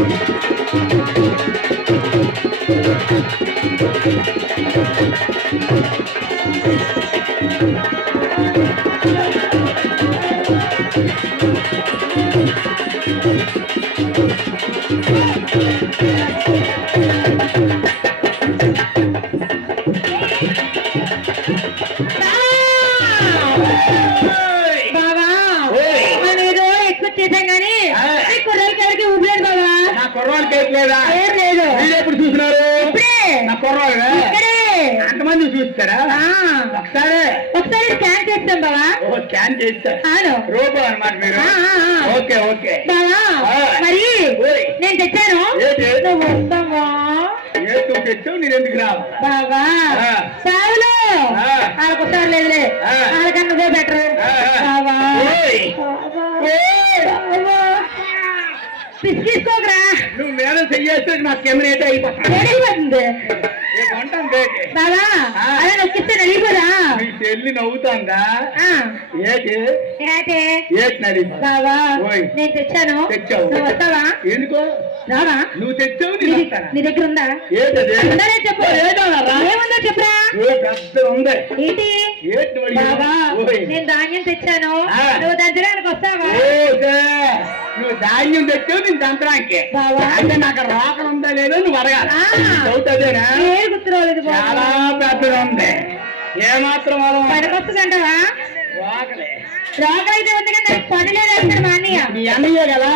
フフフフフ。లేదు? మీరు ఎప్పుడు చూసినారు? నా ఇక్కడే. అంతమంది చూస్తారా. ఒకసారి. ఒకసారి స్కాన్ చేస్తాం బాబా ఓ స్కాన్ చేస్తారు అవును రోబో అన్నమాట మీరు. Okay okay. ఆ. మరి. నేను తెచ్చాను. వస్తావా? తెచ్చావు? నేను ఎందుకు రావు ఆ. సావులు. వాళ్ళకి వస్తారు లేదులే. వాళ్ళకన్నా బెటర్ ఆ, ఆ. బాబా ఓయ్. బాబా. ఓయ్. బాబా. పిసికిసుకోకరా నువ్వు మేడం చెయ్యేస్తే నాకు కెమెరేట్ బాబా. అలా నొక్కిస్తే నలిగిపోదా మీ చెల్లి నవ్వుతాందా? ఆ. ఏటి? ఏంటే? ఏటి నడిపా బాబా ఓయ్. నేను తెచ్చాను. తెచ్చావు. నువ్వు వస్తావా? ఎందుకో? రావా? నువ్వు తెచ్చావు నీ? నీ దగ్గర ఉందా? ఏంటది? ఉండాలే చెప్పు. ఏదోనరా? ఏముందో చెప్పురా? ఏ పెద్ద ఉంది? ఏంటి? ఏంటి మరి? బాబా ఓయ్. నేను ధాన్యం తెచ్చాను. నువ్వు దంచడానికి వస్తావా? ధాన్యం తెచ్చావు నేను తంత్రానికి. నాకు రోకలు ఉందా లేదో నువ్వు అడగాలి. చాలా పెద్దగా ఉంది. ఏమాత్రం పనికొస్తుందంటావా రోకలే ఉంది కానీ పని లేదు అంటాడు మా అన్నయ్య. మీ అన్నయ్య కదా.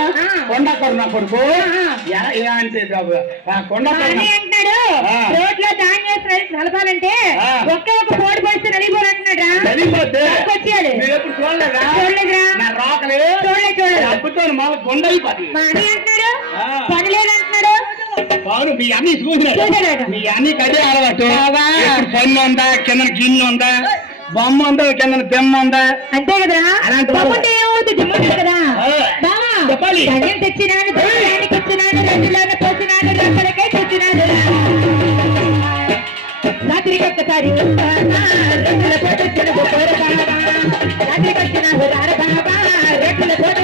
కొండ కొడుకు. అంటే కొండ అంటున్నాడు. రోడ్లో ధాన్యం నలపాలంటే ఆ. ఒకే ఒక పోటీ పోస్తే. మీరు ఎప్పుడు చూడలేదా? చూడలేదురా. నా రోకలే చూడలేదు చూడలేదు అబ్బుతో మళ్ళీ కొండ అయిపోతుంది మా అన్నయ్య అంటున్నాడు ఆ. పని లేదంటున్నాడు అవును మీ అన్ని చూసినాడు. మీ అన్ని కదే అలవాటు. పన్ను ఉందా? కింద గిన్నె ఉందా? బొమ్మ ఉందా? కింద బెమ్మ ఉందా? అంతే అలాంటి కదా. బావా చెప్పాలి. తెచ్చినాను పోసినాను రాత్రికి ఒక్కసారి రెక్కల పోటొచ్చిన. రాత్రికి రెక్కల పోటొచ్చిన